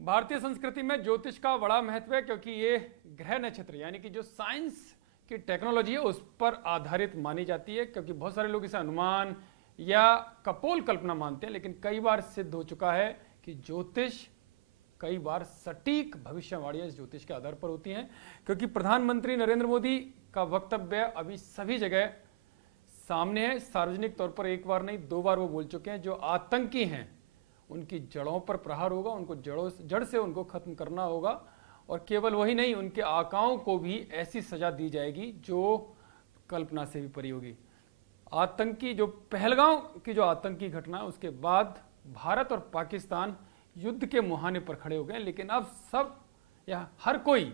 भारतीय संस्कृति में ज्योतिष का बड़ा महत्व है, क्योंकि ये ग्रह नक्षत्र यानी कि जो साइंस की टेक्नोलॉजी है उस पर आधारित मानी जाती है। क्योंकि बहुत सारे लोग इसे अनुमान या कपोल कल्पना मानते हैं, लेकिन कई बार सिद्ध हो चुका है कि ज्योतिष कई बार सटीक भविष्यवाणियां इस ज्योतिष के आधार पर होती हैं। क्योंकि प्रधानमंत्री नरेंद्र मोदी का वक्तव्य अभी सभी जगह सामने है। सार्वजनिक तौर पर एक बार नहीं 2 बार वो बोल चुके हैं, जो आतंकी हैं उनकी जड़ों पर प्रहार होगा, उनको जड़ से उनको खत्म करना होगा। और केवल वही नहीं, उनके आकाओं को भी ऐसी सजा दी जाएगी जो कल्पना से भी परी होगी। आतंकी जो पहलगांव की जो आतंकी घटना, उसके बाद भारत और पाकिस्तान युद्ध के मुहाने पर खड़े हो गए। लेकिन अब सब या हर कोई,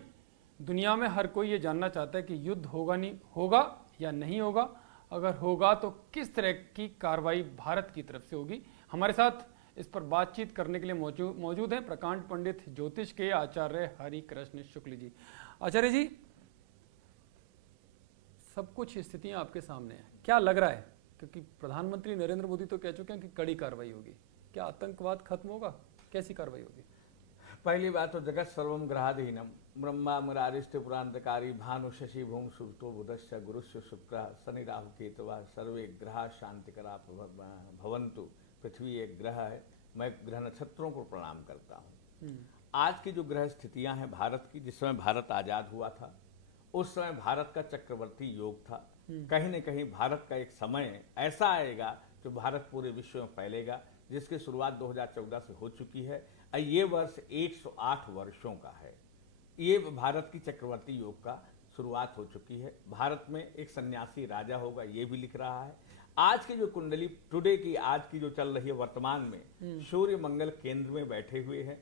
दुनिया में हर कोई ये जानना चाहता है कि युद्ध होगा या नहीं होगा। अगर होगा तो किस तरह की कार्रवाई भारत की तरफ से होगी। हमारे साथ इस पर बातचीत करने के लिए मौजूद हैं प्रकांड पंडित ज्योतिष के आचार्य हरि कृष्ण शुक्ल जी। आचार्य जी, सब कुछ स्थितियां आपके सामने हैं, क्या लग रहा है? क्योंकि प्रधानमंत्री नरेंद्र मोदी तो कह चुके हैं कि कड़ी कार्रवाई होगी। क्या आतंकवाद खत्म होगा? कैसी कार्रवाई होगी? पहली बात तो जगत सर्वम ग्रहाधीनम ब्रह्मा मुरारिष्ट पुरांतकारी भानु शशि भूम सुतो बुधश्च गुरुश्च शुक्र शनि राहु केतवा सर्वे ग्रह शांतिकरा भवंतु। पृथ्वी एक ग्रह है। मैं ग्रह नक्षत्रों को प्रणाम करता हूँ। आज की जो ग्रह स्थितियां हैं भारत की, जिस समय भारत आजाद हुआ था उस समय भारत का चक्रवर्ती योग था। कहीं न कहीं भारत का एक समय ऐसा आएगा जो भारत पूरे विश्व में फैलेगा, जिसकी शुरुआत 2014 से हो चुकी है। ये वर्ष 108 वर्षों का है। ये भारत की चक्रवर्ती योग का शुरुआत हो चुकी है। भारत में एक सन्यासी राजा होगा, ये भी लिख रहा है। आज की जो कुंडली टुडे की, आज की जो चल रही है वर्तमान में, सूर्य मंगल केंद्र में बैठे हुए हैं।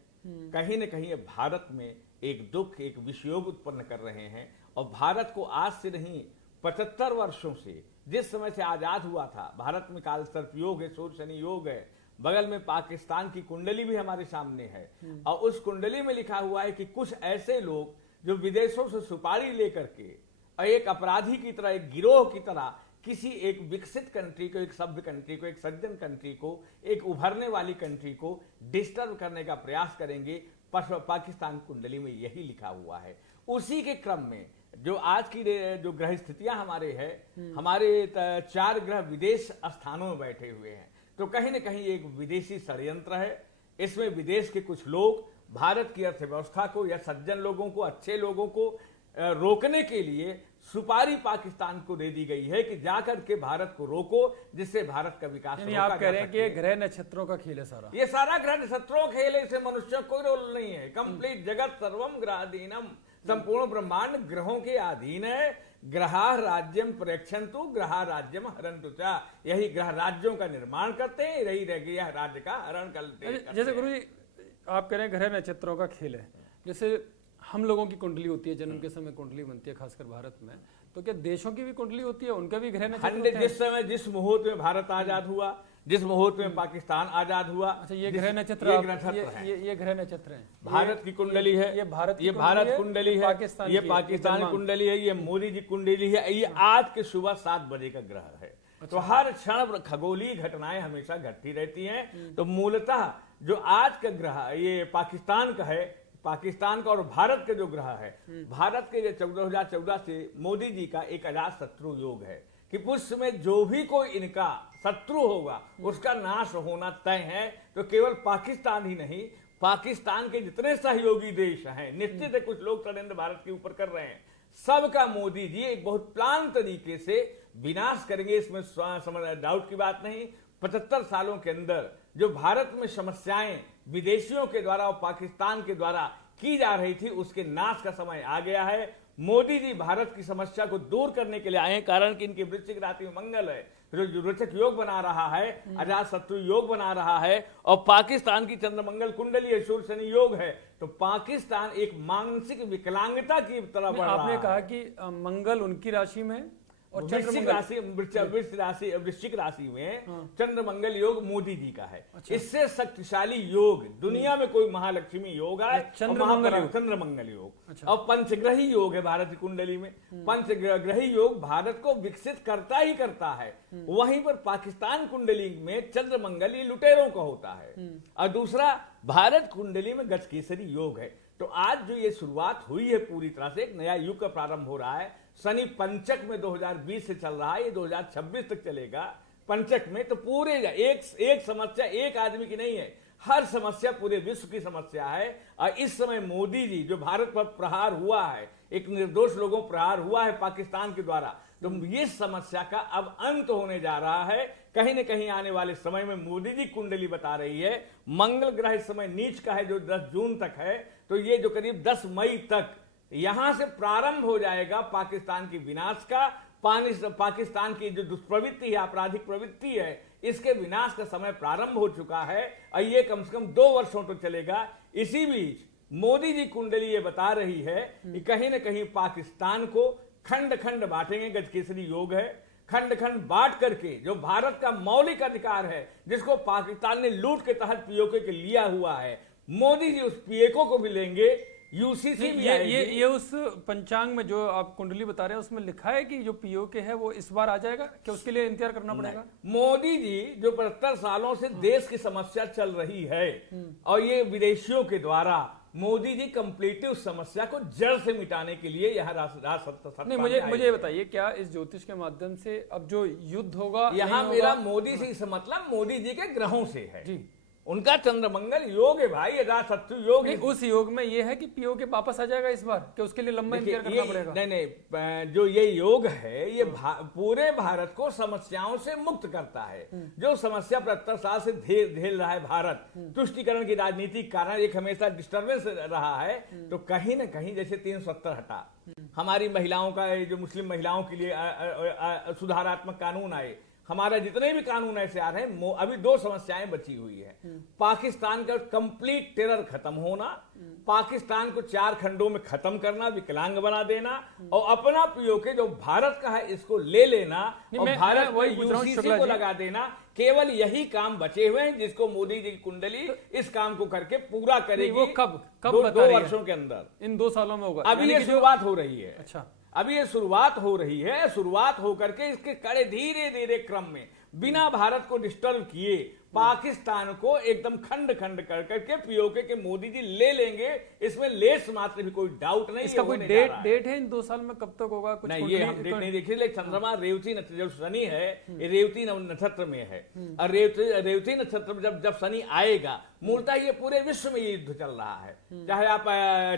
कहीं न कहीं भारत में एक दुख, एक विषयोग उत्पन्न कर रहे हैं। और भारत को आज से नहीं 75 वर्षों से, जिस समय से आजाद हुआ था, भारत में काल सर्प योग है, सूर्य शनि योग है। बगल में पाकिस्तान की कुंडली भी हमारे सामने है। और उस कुंडली में लिखा हुआ है कि कुछ ऐसे लोग जो विदेशों से सुपारी लेकर के और एक अपराधी की तरह, एक गिरोह की तरह किसी एक विकसित कंट्री को, एक सभ्य कंट्री को, एक सज्जन कंट्री को, एक उभरने वाली कंट्री को डिस्टर्ब करने का प्रयास करेंगे। पाकिस्तान कुंडली में यही लिखा हुआ है। उसी के क्रम में जो आज की जो ग्रह स्थितियां हमारे हैं, हमारे 4 ग्रह विदेश स्थानों में बैठे हुए हैं। तो कहीं न कहीं एक विदेशी षड्यंत्र है। इसमें विदेश के कुछ लोग भारत की अर्थव्यवस्था को या सज्जन लोगों को, अच्छे लोगों को रोकने के लिए सुपारी पाकिस्तान को दे दी गई है कि जाकर के भारत को रोको, जिससे भारत का विकास रोका जा सके। आप कह रहे हैं कि ये ग्रह नक्षत्रों का खेल है सारा? ये सारा ग्रह नक्षत्रों का खेल है, इसमें मनुष्य कोई रोल नहीं है। कंप्लीट जगत सर्वम ग्रहाधीनम, संपूर्ण ब्रह्मांड ग्रहों के अधीन है। ग्रहा राज्यम प्रेक्षन्तु ग्रहा राज्यम हरन्तु च। यही ग्रह राज्यों का निर्माण करते हैं, यही रह राज्य का हरण करते हैं। जैसे गुरु जी आप कह रहे हैं ग्रह नक्षत्रों का खेल है, जैसे हम लोगों की कुंडली होती है, जन्म के समय कुंडली बनती है खासकर भारत में, तो क्या देशों की भी कुंडली होती है? उनका भी ग्रह नक्षत्र? जिस समय, जिस मुहूर्त में भारत आजाद हुआ, जिस मुहूर्त में पाकिस्तान आजाद हुआ। अच्छा, ये ग्रह नक्षत्र, ये ग्रह नक्षत्र है। भारत की कुंडली है, ये भारत कुंडली है, ये पाकिस्तान कुंडली है, ये मोदी जी कुंडली है। ये आज के सुबह 7 बजे का ग्रह है। तो हर क्षण खगोलीय घटनाएं हमेशा घटती रहती हैं। तो मूलतः जो आज का ग्रह ये पाकिस्तान का है, पाकिस्तान का और भारत के जो ग्रह है, भारत के 2014 से मोदी जी का एक अजात शत्रु योग है कि उस में जो भी कोई इनका शत्रु होगा उसका नाश होना तय है। तो केवल पाकिस्तान ही नहीं, पाकिस्तान के जितने सहयोगी देश हैं, निश्चित है कुछ लोग षड्यंत्र भारत के ऊपर कर रहे हैं, सबका मोदी जी एक बहुत प्लान तरीके से विनाश करेंगे। इसमें डाउट की बात नहीं। 75 सालों के अंदर जो भारत में समस्याएं विदेशियों के द्वारा और पाकिस्तान के द्वारा की जा रही थी, उसके नाश का समय आ गया है। मोदी जी भारत की समस्या को दूर करने के लिए आए हैं, कारण कि इनकी वृश्चिक राशि में मंगल है, जो रोचक योग बना रहा है, अजात शत्रु योग बना रहा है। और पाकिस्तान की चंद्रमंगल कुंडली है, सूर्य शनि योग है। तो पाकिस्तान एक मानसिक विकलांगता की तरफ बढ़ रहा है। आपने कहा कि मंगल उनकी राशि में और वृश्चिक राशि वृश्चिक राशि में चंद्र मंगल योग मोदी जी का है। इससे शक्तिशाली योग दुनिया में कोई महालक्ष्मी योग है चंद्र मंगल योग। और पंचग्रही योग है भारत की कुंडली में। पंचग्रही योग भारत को विकसित करता ही करता है। वहीं पर पाकिस्तान कुंडली में चंद्र मंगल ये लुटेरों का होता है। और दूसरा भारत कुंडली में गजकेसरी योग है। तो आज जो ये शुरुआत हुई है पूरी तरह से एक नया युग का प्रारंभ हो रहा है। शनि पंचक में 2020 से चल रहा है, ये 2026 तक चलेगा पंचक में। तो पूरे एक समस्या एक आदमी की नहीं है, हर समस्या पूरे विश्व की समस्या है। और इस समय मोदी जी जो भारत पर प्रहार हुआ है, एक निर्दोष लोगों पर प्रहार हुआ है पाकिस्तान के द्वारा, तो ये समस्या का अब अंत होने जा रहा है। कहीं न कहीं आने वाले समय में मोदी जी कुंडली बता रही है, मंगल ग्रह इस समय नीच का है जो 10 जून तक है, तो ये जो करीब 10 मई तक यहां से प्रारंभ हो जाएगा पाकिस्तान की विनाश का। पाकिस्तान की जो दुष्प्रवृत्ति है, आपराधिक प्रवृत्ति है, इसके विनाश का समय प्रारंभ हो चुका है और ये कम से कम 2 वर्षों तक चलेगा। इसी बीच मोदी जी कुंडली ये बता रही है कि कहीं ना कहीं पाकिस्तान को खंड खंड बांटेंगे। गजकेसरी योग है, खंड खंड बांट करके जो भारत का मौलिक अधिकार है, जिसको पाकिस्तान ने लूट के तहत पीओके के लिया हुआ है, मोदी जी उस पीओके को भी लेंगे। यूसीसी भी ये उस पंचांग में जो आप कुंडली बता रहे हैं उसमें लिखा है कि जो पीओके है वो इस बार आ जाएगा, क्या उसके लिए इंतजार करना पड़ेगा? मोदी जी जो 75 सालों से देश की समस्या चल रही है और ये विदेशियों के द्वारा मोदी जी कंप्लीटली उस समस्या को जड़ से मिटाने के लिए यह राष्ट्र नहीं, मुझे बताइए क्या इस ज्योतिष के माध्यम से अब जो युद्ध होगा यहाँ मेरा मोदी से इस मतलब मोदी जी के ग्रहों से है जी। उनका चंद्र मंगल योग है भाई, शत्रु योग है। उस योग में ये है कि पीओके वापस आ जाएगा इस बार, कि उसके लिए लंबा इंतजार करना पड़ेगा? नहीं, जो ये योग है ये पूरे भारत को समस्याओं से मुक्त करता है। जो समस्या 75 साल से झेल रहा है भारत, तुष्टीकरण की राजनीति के कारण एक हमेशा डिस्टर्बेंस रहा है, तो कहीं ना कहीं जैसे 370 हटा, हमारी महिलाओं का जो मुस्लिम महिलाओं के लिए सुधारात्मक कानून आए, हमारा जितने भी कानून ऐसे आ रहे हैं, अभी 2 समस्याएं बची हुई है। पाकिस्तान का कंप्लीट टेरर खत्म होना, पाकिस्तान को 4 खंडों में खत्म करना, विकलांग बना देना, और अपना पीओके जो भारत का है इसको ले लेना और भारत को यूसीसी को लगा देना। केवल यही काम बचे हुए हैं जिसको मोदी जी की कुंडली इस काम को करके पूरा करेगी। वो कब 2 वर्षों के अंदर, इन 2 सालों में होगा। अभी ये शुरुआत हो रही है। अच्छा, अभी ये शुरुआत हो रही है। शुरुआत होकर के इसके कड़े धीरे धीरे क्रम में बिना भारत को डिस्टर्ब किए पाकिस्तान को एकदम खंड खंड कर करके पीओके के मोदी जी ले लेंगे, इसमें लेस मात्र भी कोई डाउट नहीं। इसका कोई डेट है इन 2 साल में कब तक होगा? कुछ नहीं, ये हम डेट नहीं देखिए। लेकिन चंद्रमा रेवती नक्षत्र, जो शनि है ये रेवती नक्षत्र में है, और रेवती नक्षत्र में जब शनि आएगा, मूलतः ये पूरे विश्व में युद्ध चल रहा है। चाहे आप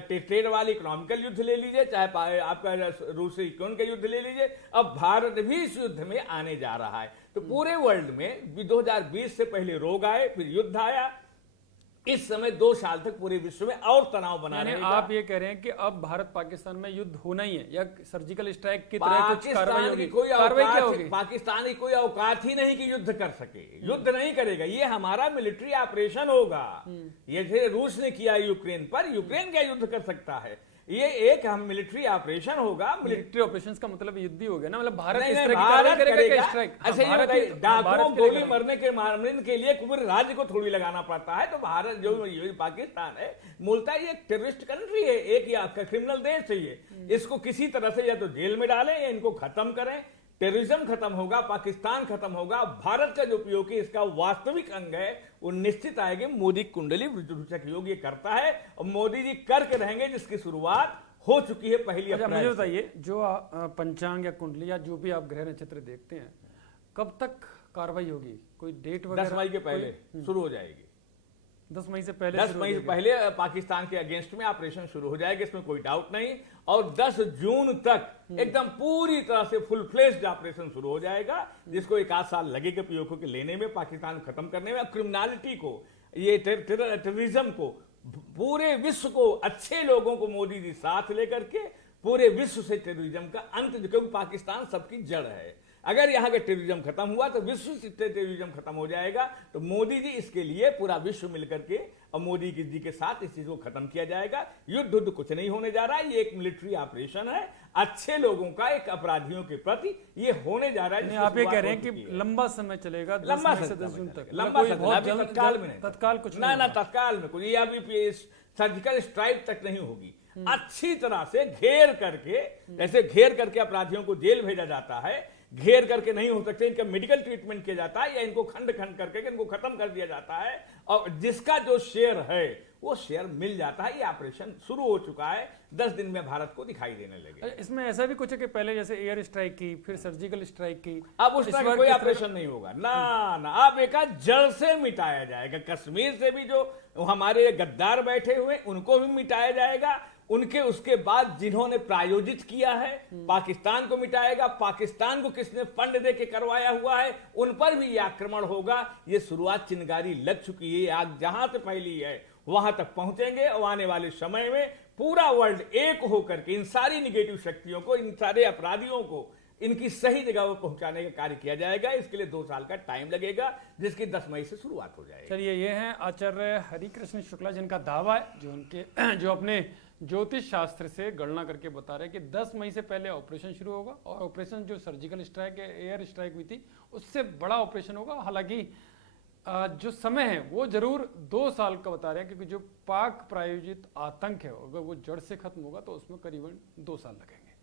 ट्रेड वाली इकोनॉमिकल युद्ध ले लीजिए, चाहे आपका रूस यूक्रेन का युद्ध ले लीजिए, अब भारत भी इस युद्ध में आने जा रहा है। तो पूरे वर्ल्ड में 2020 से पहले रोग आए, फिर युद्ध आया, इस समय 2 साल तक पूरे विश्व में और तनाव बना रहेगा। आप ये कह रहे हैं कि अब भारत पाकिस्तान में युद्ध होना ही है, या सर्जिकल स्ट्राइक की तरह कुछ कार्रवाई होगी? कार्रवाई क्या होगी? पाकिस्तान की कोई औकात ही नहीं कि युद्ध कर सके, युद्ध नहीं करेगा। ये हमारा मिलिट्री ऑपरेशन होगा। ये रूस ने किया यूक्रेन पर, यूक्रेन क्या युद्ध कर सकता है? ये एक हम मिलिट्री ऑपरेशन होगा। मिलिट्री ऑपरेशंस का मतलब युद्ध ही हो गया ना, मतलब भारत नहीं, इस तरह भारत करेगा स्ट्राइक? डाकुओं गोली मारने के लिए पूरे राज्य को थोड़ी लगाना पड़ता है। तो भारत जो पाकिस्तान है मूलतः ये एक टेररिस्ट कंट्री है, एक या क्रिमिनल देश है ये। इसको किसी तरह से या तो जेल में डालें या इनको खत्म करें। टेररिज्म खत्म होगा, पाकिस्तान खत्म होगा, भारत का जो पीओके इसका वास्तविक अंग है वो निश्चित आएगी। मोदी कुंडली वृश्चिक योग ये करता है और मोदी जी करके रहेंगे, जिसकी शुरुआत हो चुकी है पहली अप्रैल। मुझे बताइए, जो पंचांग या कुंडली या जो भी आप ग्रह नक्षत्र देखते हैं, कब तक कार्रवाई होगी? कोई डेट वगैरह? 10 मई के पहले शुरू हो जाएगी। 10 मई से पहले? 10 मई से पहले पाकिस्तान के अगेंस्ट में ऑपरेशन शुरू हो जाएगा, इसमें कोई डाउट नहीं। और 10 जून तक एकदम पूरी तरह से फुल फ्लेश्ड ऑपरेशन शुरू हो जाएगा, जिसको 1 आध साल लगेगा पीओके के लेने में, पाकिस्तान खत्म करने में, क्रिमिनलिटी को, ये टेररिज्म को, पूरे विश्व को, अच्छे लोगों को मोदी जी साथ लेकर के पूरे विश्व से टेररिज्म का अंत, क्योंकि पाकिस्तान सबकी जड़ है। अगर यहाँ का टेररिज्म खत्म हुआ तो विश्व से टेररिज्म खत्म हो जाएगा। तो मोदी जी इसके लिए पूरा विश्व मिलकर के और मोदी जी के साथ इस चीज को खत्म किया जाएगा। युद्ध कुछ नहीं होने जा रहा है, ये एक मिलिट्री ऑपरेशन है अच्छे लोगों का, एक अपराधियों के प्रति ये होने जा रहा है। आप ये कह रहे हैं कि लंबा समय चलेगा, लंबा से 10 जून तक, लंबा तत्काल में नहीं, तत्काल कुछ ना ना तत्काल में कुछ, ये अभी सर्जिकल स्ट्राइक तक नहीं होगी। अच्छी तरह से घेर करके, जैसे घेर करके अपराधियों को जेल भेजा जाता है, घेर करके नहीं हो सकते, इनका मेडिकल ट्रीटमेंट किया जाता है या इनको खंड खंड करके इनको खत्म कर दिया जाता है और जिसका जो शेयर है वो शेयर मिल जाता है। ये ऑपरेशन शुरू हो चुका है, 10 दिन में भारत को दिखाई देने लगे। इसमें ऐसा भी कुछ है कि पहले जैसे एयर स्ट्राइक की, फिर सर्जिकल स्ट्राइक की, अब उस तरह कोई ऑपरेशन नहीं होगा ना ना, अब एक जड़ से मिटाया जाएगा। कश्मीर से भी जो हमारे गद्दार बैठे हुए उनको भी मिटाया जाएगा, उनके उसके बाद जिन्होंने प्रायोजित किया है पाकिस्तान को मिटाएगा, पाकिस्तान को किसने फंड दे के करवाया हुआ है उन पर भी ये आक्रमण होगा। ये शुरुआत चिंगारी लग चुकी है, आग जहां से फैली है वहां तक पहुंचेंगे और आने वाले समय में पूरा वर्ल्ड एक होकर के इन सारी निगेटिव शक्तियों को, इन सारे अपराधियों को इनकी सही जगह पर पहुंचाने का कार्य किया जाएगा। इसके लिए 2 साल का टाइम लगेगा, जिसकी 10 मई से शुरुआत हो जाएगी। चलिए, ये हैं आचार्य हरिकृष्ण शुक्ला, जिनका दावा है, जो अपने ज्योतिष शास्त्र से गणना करके बता रहे हैं कि 10 मई से पहले ऑपरेशन शुरू होगा और ऑपरेशन जो सर्जिकल स्ट्राइक है, एयर स्ट्राइक हुई थी, उससे बड़ा ऑपरेशन होगा। हालांकि जो समय है वो जरूर 2 साल का बता रहे हैं, क्योंकि जो पाक प्रायोजित आतंक है अगर वो जड़ से खत्म होगा तो उसमें करीबन 2 साल लगेंगे।